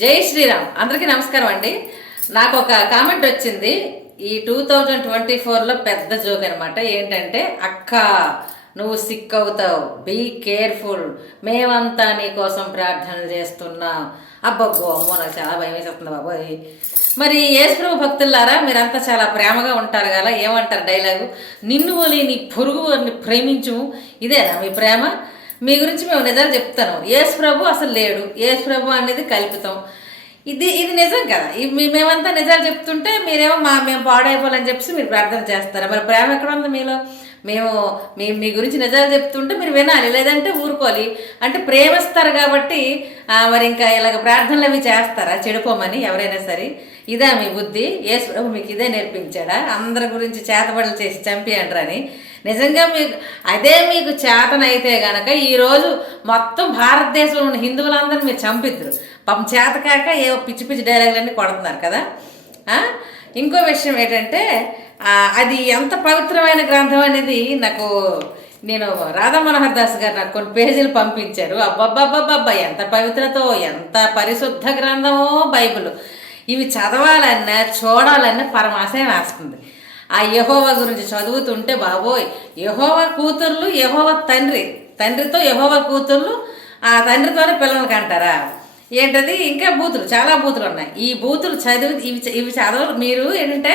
జై శ్రీరామ్. అందరికీ నమస్కారం అండి. నాకు ఒక కామెంట్ వచ్చింది. ఈ టూ థౌజండ్ ట్వంటీ ఫోర్లో పెద్ద జోక్ అనమాట ఏంటంటే అక్క నువ్వు సిక్ అవుతావు. Be careful. మేమంతా నీ కోసం చేస్తున్నా చేస్తున్నాం. అబ్బబ్బో అమ్మో నాకు చాలా భయం వేసేస్తుంది బాబోయ్. మరి యేసుప్రభు భక్తులారా మీరంతా చాలా ప్రేమగా ఉంటారు కదా ఏమంటారు డైలాగు? నిన్ను నీ పొరుగు వారిని ప్రేమించు ఇదేనా మీ ప్రేమ? మీ గురించి మేము నిజాలు చెప్తాను. యేసు ప్రభు అసలు లేడు. యేసు ప్రభు అనేది కల్పితం. ఇది ఇది నిజం కదా. మేమంతా నిజాలు చెప్తుంటే మీరేమో మా మేము పాడైపోవాలని చెప్పేసి మీరు ప్రార్థన చేస్తారు? మరి ప్రేమ ఎక్కడ ఉంది మీలో? మేము మీ మీ గురించి నిజాలు చెప్తుంటే మీరు వినాలి లేదంటే ఊరుకోవాలి. అంటే ప్రేమిస్తారు కాబట్టి మరి ఇంకా ఇలాగ ప్రార్థనలు అవి చేస్తారా? చెడిపోమని ఎవరైనా సరే. ఇదా మీ బుద్ధి. యేసు ప్రభు మీకు ఇదే నేర్పించాడా? అందరి గురించి చేతబడులు చేసి చంపి అంటారని నిజంగా మీకు అదే మీకు చేతనైతే గనక ఈరోజు మొత్తం భారతదేశంలో ఉన్న హిందువులందరినీ మీరు చంపిద్దరు. పాపం చేతకాక ఏ పిచ్చి పిచ్చి డైలాగులన్నీ కొడుతున్నారు కదా. ఇంకో విషయం ఏంటంటే అది ఎంత పవిత్రమైన గ్రంథం అనేది నాకు నేను రాధా మనోహర్ దాస్ గారు నాకు కొన్ని పేజీలు పంపించారు. అబ్బబ్బబ్బబ్బబ్బా ఎంత పవిత్రతో ఎంత పరిశుద్ధ గ్రంథమో బైబిల్. ఇవి చదవాలన్నా చూడాలన్నా పరమాశయం వేస్తుంది. ఆ యహోవ గురించి చదువుతుంటే బాబోయ్ యహోవ కూతుర్లు యహోవ తండ్రి. తండ్రితో యహోవ కూతుర్లు ఆ తండ్రితోనే పిల్లలకి అంటారా ఏంటది? ఇంకా బూతులు చాలా బూతులు ఉన్నాయి. ఈ బూతులు చదివి ఇవి ఇవి చదవరు. మీరు ఏంటంటే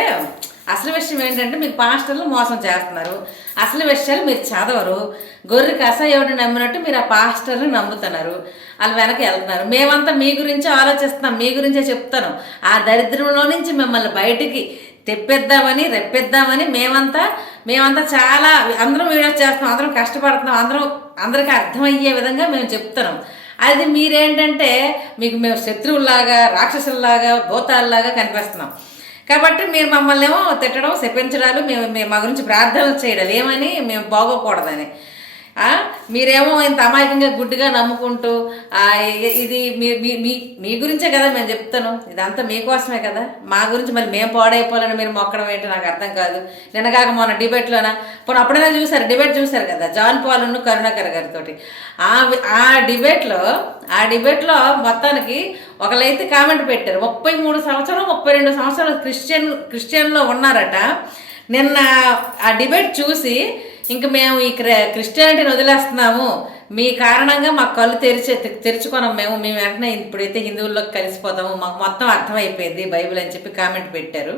అసలు విషయం ఏంటంటే మీరు పాస్టర్లు మోసం చేస్తున్నారు. అసలు విషయాలు మీరు చదవరు. గొర్రె కసాయోడు నమ్మినట్టు మీరు ఆ పాస్టర్లు నమ్ముతున్నారు. వాళ్ళు వెనక వెళ్తున్నారు. మేమంతా మీ గురించి ఆలోచిస్తున్నాం. మీ గురించే చెప్తాను. ఆ దరిద్రంలో నుంచి మిమ్మల్ని బయటికి తెప్పిద్దామని రెప్పిద్దామని మేమంతా మేమంతా చాలా అందరం వీడియోస్ చేస్తున్నాం. అందరం కష్టపడుతున్నాం. అందరం అందరికీ అర్థమయ్యే విధంగా మేము చెప్తున్నాం. అది మీరేంటంటే మీకు మేము శత్రువుల్లాగా రాక్షసుల్లాగా భూతాల్లాగా కనిపిస్తున్నాం. కాబట్టి మీరు మమ్మల్ని ఏమో తిట్టడం శపించడాలు మేము మేము మా గురించి ప్రార్థనలు చేయడం ఏమని మేము బాగోకూడదని. మీరేమో ఇంత అమాయకంగా గుడ్డుగా నమ్ముకుంటూ ఇది మీ మీ మీ మీ గురించే కదా మేము చెప్తాను. ఇదంతా మీకోసమే కదా. మా గురించి మరి మేము పాడైపోవాలని మీరు మొక్కడం ఏంటో నాకు అర్థం కాదు. నిన్నగాక మొన్న డిబేట్లోనా? పోనీ అప్పుడైనా చూసారు డిబేట్ చూసారు కదా జాన్ పాలను కరుణాకర్ గారితో ఆ ఆ డిబేట్లో ఆ డిబేట్లో మొత్తానికి ఒకళ్ళైతే కామెంట్ పెట్టారు. ముప్పై మూడు సంవత్సరాలు ముప్పై రెండు సంవత్సరాలు క్రిస్టియన్ క్రిస్టియన్లో ఉన్నారట. నిన్న ఆ డిబేట్ చూసి ఇంక మేము ఈ క్రిస్టియానిటీని వదిలేస్తున్నాము. మీ కారణంగా మాకు కళ్ళు తెరిచే తెరుచుకున్నాం మేము. మేము వెంటనే ఇప్పుడైతే హిందువుల్లోకి కలిసిపోతాము. మాకు మొత్తం అర్థమైపోయింది బైబిల్ అని చెప్పి కామెంట్ పెట్టారు.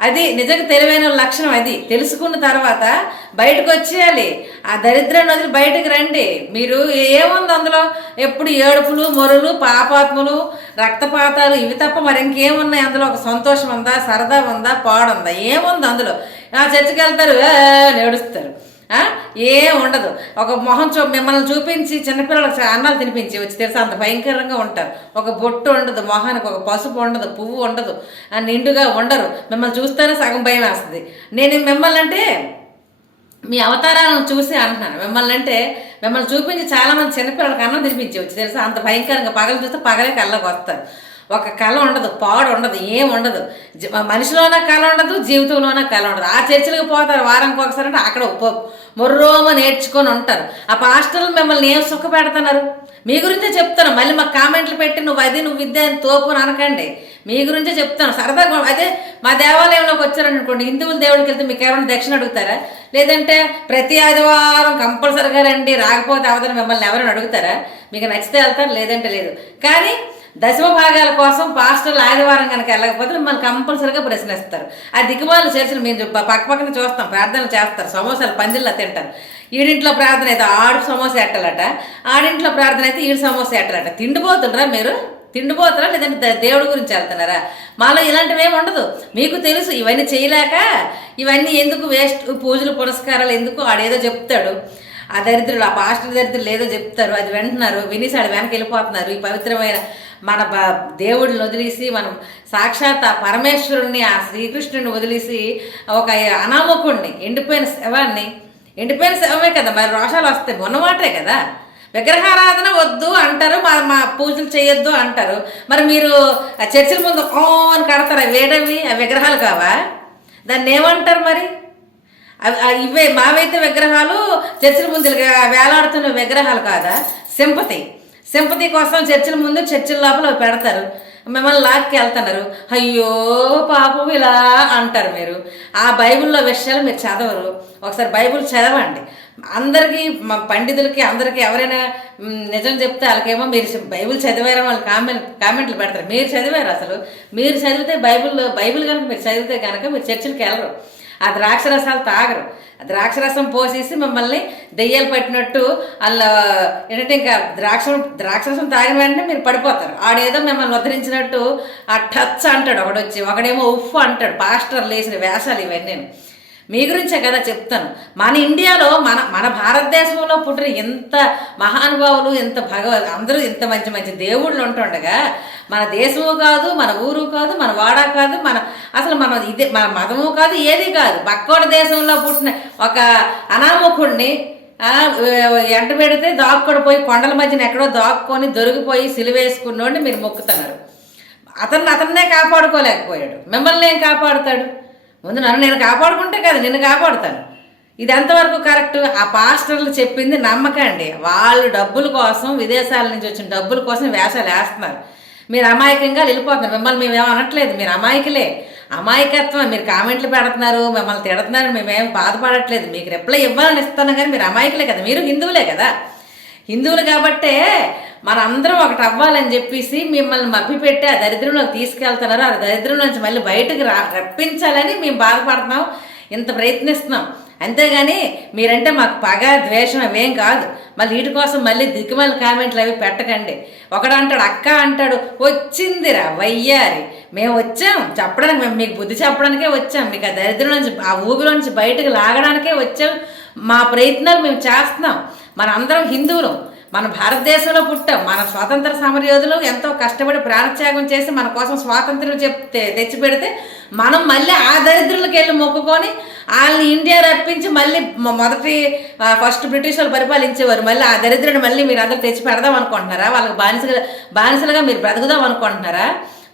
అది నిజంగా తెలివైన లక్షణం అది. తెలుసుకున్న తర్వాత బయటకు వచ్చేయాలి. ఆ దరిద్రాన్ని వదిలి బయటకు రండి. మీరు ఏముంది అందులో? ఎప్పుడు ఏడుపులు మొరలు పాపాత్ములు రక్తపాతాలు ఇవి తప్ప మరి ఇంకేమున్నాయి? అందులో ఒక సంతోషం ఉందా? సరదా ఉందా? పాడుందా ఏముంది అందులో? ఆ చర్చికి వెళ్తారు. నేడుస్తారు ఏం ఉండదు. ఒక మొహం చూ మిమ్మల్ని చూపించి చిన్నపిల్లలకు అన్నాలు తినిపించి వచ్చి తెలుసా? అంత భయంకరంగా ఉంటారు. ఒక బొట్టు ఉండదు మొహానికి ఒక పసుపు ఉండదు పువ్వు ఉండదు. నిండుగా ఉండరు. మిమ్మల్ని చూస్తేనే సగం భయం వేస్తుంది. నేను మిమ్మల్ని అంటే మీ అవతారాలను చూసి అంటున్నాను. మిమ్మల్ని అంటే మిమ్మల్ని చూపించి చాలామంది చిన్నపిల్లలకి అన్నం తినిపించవచ్చు తెలుసా? అంత భయంకరంగా పగలు చూస్తే పగలే కళ్ళకు వస్తారు. ఒక కళ ఉండదు పాడు ఉండదు ఏం ఉండదు. జ- మనిషిలోన కళ ఉండదు జీవితంలోన కళ ఉండదు. ఆ చర్చిలకు పోతారు వారానికి ఒకసారి అంటే అక్కడ ఉప- మొర్రోమ నేర్చుకొని ఉంటారు. ఆ పాస్టర్లు మిమ్మల్ని ఏం సుఖ పెడుతున్నారు? మీ గురించే చెప్తాను మళ్ళీ మాకు కామెంట్లు పెట్టి నువ్వు అది నువ్వు విద్య అని తోపు అనకండి. మీ గురించే చెప్తాను సరదాగా అదే మా దేవాలయంలోకి వచ్చారనుకోండి హిందువుల దేవుడికి వెళ్తే మీకు ఎవరైనా దక్షిణ అడుగుతారా? లేదంటే ప్రతి ఆదివారం కంపల్సరిగా రండి రాకపోతే అవదని మిమ్మల్ని ఎవరైనా అడుగుతారా? మీకు నచ్చితే వెళ్తారు లేదంటే లేదు. కానీ దశమ భాగాల కోసం పాస్టర్లు ఆదివారం కనుక వెళ్ళకపోతే మిమ్మల్ని కంపల్సరీగా ప్రశ్నిస్తారు. ఆ దిక్కుమాల చర్చలు మేము పక్క పక్కన చూస్తాం ప్రార్థనలు చేస్తారు సమోసాలు పందిళ్ళ తింటారు. ఈడింట్లో ప్రార్థన అయితే ఆడు సమోసా ఎట్టాలట? ఆడింట్లో ప్రార్థన అయితే ఈడు సమోసా ఎట్టాలట? తిండిపోతుండ్రా మీరు? తిండిపోతారా లేదంటే ద- దేవుడి గురించి వెళ్తున్నారా? మాలో ఇలాంటివి ఏమి ఉండదు. మీకు తెలుసు ఇవన్నీ చేయలేక ఇవన్నీ ఎందుకు వేస్ట్? పూజలు పురస్కారాలు ఎందుకు ఆడేదో చెప్తాడు. ఆ దరిద్రులు ఆ పాస్టర్ దరిద్రులు ఏదో చెప్తారు అది వింటున్నారు వినిసాడు ఆడు వెనక్కి వెళ్ళిపోతున్నారు. ఈ పవిత్రమైన మన బ దేవుడిని వదిలేసి మనం సాక్షాత్ ఆ పరమేశ్వరుణ్ణి ఆ శ్రీకృష్ణుని వదిలేసి ఒక అనామకుణ్ణి ఎండిపోయిన శవాన్ని ఎండిపోయిన శవమే కదా మరి రోషాలు వస్తాయి ఉన్నమాటే కదా. విగ్రహారాధన వద్దు అంటారు మా మా పూజలు చేయొద్దు అంటారు. మరి మీరు ఆ చర్చిల ముందు ఓ అని కడతారు అవి వేడవి ఆ విగ్రహాలు కావా? దాన్ని ఏమంటారు మరి? ఇవే మావైతే విగ్రహాలు చర్చిల ముందు వేలాడుతున్న విగ్రహాలు కాదా? సింపతి. సింపతి కోసం చర్చిల ముందు చర్చిల లోపల పెడతారు. మిమ్మల్ని లాక్కి వెళ్తున్నారు. అయ్యో పాపం ఇలా అంటారు మీరు. ఆ బైబిల్లో విషయాలు మీరు చదవరు. ఒకసారి బైబిల్ చదవండి. అందరికీ మా పండితులకి అందరికీ ఎవరైనా నిజం చెప్తే వాళ్ళకేమో మీరు బైబిల్ చదివారని వాళ్ళు కామెంట్ కామెంట్లు పెడతారు. మీరు చదివారు అసలు. మీరు చదివితే బైబిల్లో బైబిల్ కనుక మీరు చదివితే కనుక మీరు చర్చిలకి వెళ్ళరు. ఆ ద్రాక్ష రసాలు తాగరు. ఆ ద్రాక్ష రసం పోసేసి మిమ్మల్ని దెయ్యాలు పట్టినట్టు అలా ఏంటంటే ఇంకా ద్రాక్ష ద్రాక్ష రసం తాగిన వెంటనే మీరు పడిపోతారు. ఆడేదో మిమ్మల్ని ఉద్ధరించినట్టు ఆ టచ్ అంటాడు ఒకడొచ్చి ఒకడేమో ఉఫ్ అంటాడు పాస్టర్ లేసిన వేషాలు ఇవన్నీ మీ గురించే కదా చెప్తాను. మన ఇండియాలో మన మన భారతదేశంలో పుట్టిన ఇంత మహానుభావులు ఇంత భగవ అందరూ ఇంత మంచి మంచి దేవుళ్ళు ఉంటుండగా మన దేశము కాదు మన ఊరు కాదు మన వాడ కాదు మన అసలు మన ఇదే మన మతము కాదు ఏది కాదు. పక్కోడ దేశంలో పుట్టిన ఒక అనామకుడిని ఎంట పెడితే దాక్కుడు పోయి కొండల మధ్యన ఎక్కడో దాక్కుని దొరికిపోయి సిలువేసుకున్నోడిని మీరు మొక్కుతున్నారు. అతన్ని అతన్నే కాపాడుకోలేకపోయాడు. మిమ్మల్ని ఏం కాపాడుతాడు? ముందు నన్ను నేను కాపాడుకుంటే కదా నిన్ను కాపాడుతాను. ఇది ఎంతవరకు కరెక్ట్? ఆ పాస్టర్లు చెప్పింది నమ్మకండి వాళ్ళు డబ్బుల కోసం విదేశాల నుంచి వచ్చిన డబ్బుల కోసం వేషాలు వేస్తున్నారు. మీరు అమాయకంగా వెళ్ళిపోతున్నారు. మిమ్మల్ని మేమేం అనట్లేదు. మీరు అమాయకులే. అమాయకత్వం మీరు కామెంట్లు పెడుతున్నారు మిమ్మల్ని తిడుతున్నారు మేమేం బాధపడట్లేదు. మీకు రిప్లై ఇవ్వాలని ఇస్తాను కానీ మీరు అమాయకులే కదా. మీరు హిందువులే కదా. హిందువులు కాబట్టే మనందరం ఒకటి అవ్వాలని చెప్పేసి మిమ్మల్ని మభ్యపెట్టి ఆ దరిద్రంలోకి తీసుకెళ్తున్నారు. ఆ దరిద్రం నుంచి మళ్ళీ బయటకు రా రప్పించాలని మేము బాధపడుతున్నాం. ఇంత ప్రయత్నిస్తున్నాం. అంతేగాని మీరంటే మాకు పగ ద్వేషం అవేం కాదు. మళ్ళీ వీటి కోసం మళ్ళీ దిక్కుమల కామెంట్లు అవి పెట్టకండి. ఒకడు అంటాడు అక్క అంటాడు వచ్చిందిరా వయ్యారి. మేము వచ్చాం. చెప్పడానికి మేము మీకు బుద్ధి చెప్పడానికే వచ్చాం. మీకు ఆ దరిద్రం నుంచి ఆ ఊబిలో నుంచి బయటకు లాగడానికే వచ్చాం. మా ప్రయత్నాలు మేము చేస్తున్నాం. మనందరం హిందువులం. మన భారతదేశంలో పుట్టాం. మన స్వాతంత్ర సమరయోధులు ఎంతో కష్టపడి ప్రాణత్యాగం చేసి మన కోసం స్వాతంత్రం చెప్తే తెచ్చిపెడితే మనం మళ్ళీ ఆ దరిద్రులకు వెళ్ళి మొక్కుకొని వాళ్ళని ఇండియా రప్పించి మళ్ళీ మొదటి ఫస్ట్ బ్రిటిష్ వాళ్ళు పరిపాలించేవారు. మళ్ళీ ఆ దరిద్రుని మళ్ళీ మీరు అందరూ తెచ్చి పెడదాం అనుకుంటున్నారా? వాళ్ళకి బానిసగా బానిసలుగా మీరు బ్రతుకుదాం అనుకుంటున్నారా?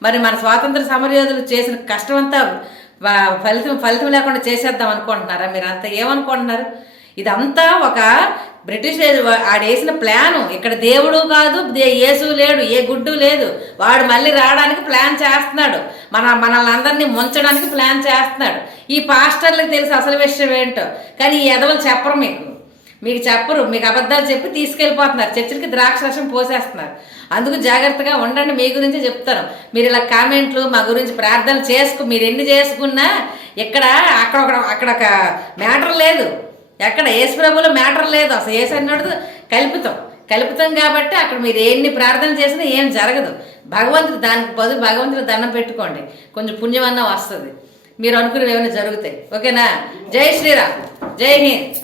మరి మన స్వాతంత్ర సమరయోధులు చేసిన కష్టం అంతా ఫలితం ఫలితం లేకుండా చేసేద్దాం అనుకుంటున్నారా? మీరు అంతా ఏమనుకుంటున్నారు? ఇదంతా ఒక బ్రిటిష్ ఆడేసిన ప్లాను. ఇక్కడ దేవుడు కాదు ఏసు యేసు లేడు ఏ గుడ్డు లేదు. వాడు మళ్ళీ రావడానికి ప్లాన్ చేస్తున్నాడు. మన మనల్ని అందరినీ ముంచడానికి ప్లాన్ చేస్తున్నాడు. ఈ పాస్టర్లకు తెలిసి అసలు విషయం ఏంటో. కానీ ఈ ఎదవలు చెప్పరు మీకు. మీకు చెప్పరు మీకు అబద్ధాలు చెప్పి తీసుకెళ్ళిపోతున్నారు. చర్చలకి ద్రాక్షరసం పోసేస్తున్నారు. అందుకు జాగ్రత్తగా ఉండండి మీ గురించి చెప్తాను. మీరు ఇలా కామెంట్లు మా గురించి ప్రార్థనలు చేసుకు మీరు ఎన్ని చేసుకున్నా ఇక్కడ అక్కడ ఒక అక్కడ ఒక మ్యాటర్ లేదు. ఎక్కడ యేసుప్రభులో మ్యాటర్ లేదు. అసలు ఏసు అన్నాడు కల్పితం. కల్పితం కాబట్టి అక్కడ మీరు ఎన్ని ప్రార్థన చేసినా ఏం జరగదు. భగవంతుడు దానికి బదులు భగవంతుడు దండం పెట్టుకోండి. కొంచెం పుణ్యమన్న వస్తుంది. మీరు అనుకునేవి ఏమైనా జరుగుతాయి. ఓకేనా? జై శ్రీరామ్. జై హింద్.